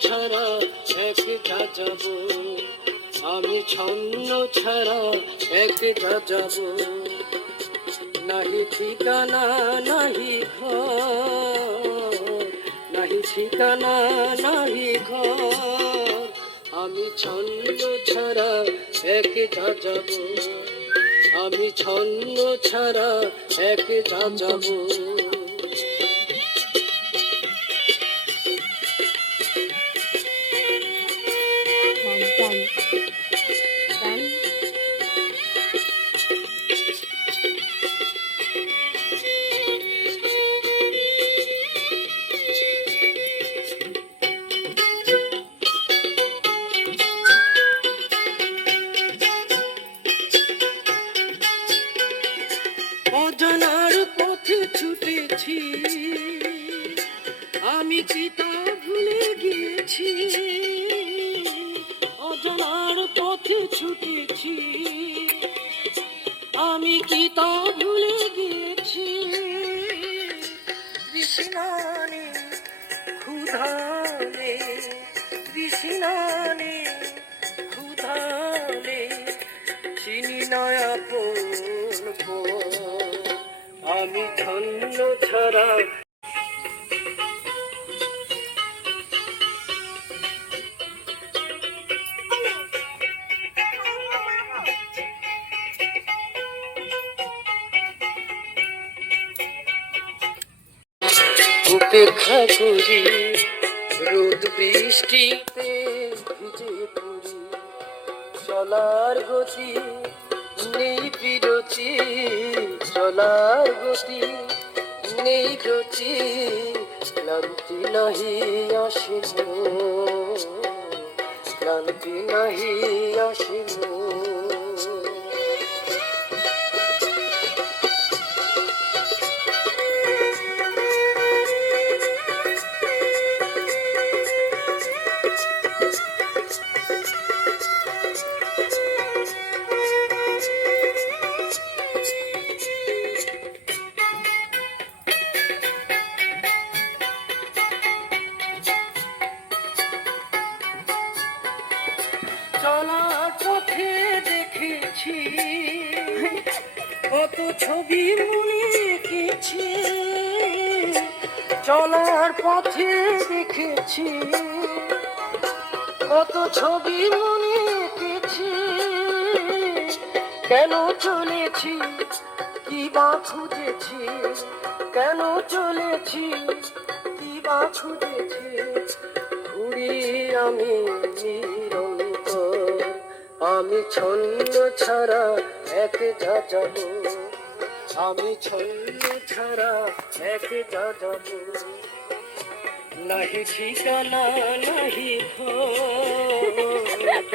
ছাড়া এক যাব। আমি ছন্ন ছাড়া এক যাব। নাহি ঠিকানা, নাহি ঘর। নাহি ঠিকানা, নাহি ঘর। আমি ছন্ন ছাড়া এক যাব। আমি ছন্ন ছাড়া এক যাব। ছুটেছি আমি কি তা ভুলে গিয়েছি, অজানার পথে ছুটেছি, আমি কি তা ভুলে গিয়েছি। কৃষ্ণানে ক্ষুধানে কৃষ্ণানে ক্ষুধানে চিনি নয়া আমি ছন্ন ছাড়া। উপেক্ষা করি রোদ বৃষ্টিতে ভিজে চলার গতি নেই। চলার গতি নেই গতি ক্লান্তি নাহি আসিল ক্লান্তি নাহি আসিল চলার পথে দেখেছি। কত ছবি মনে এঁকেছি চলার পথে দেখেছি। কত ছবি মনে এঁকেছি কেন চলেছি? কি বা খুঁজেছি। কেন চলেছি? কি বা খুঁজেছি। ঘুরি আমি নিরন্তর আমি ছন্দ ছাড়া এক যা যাব আমি ছন্দ ছাড়া এক যা যাব নাহি ঠিকানা, নাহি ঘর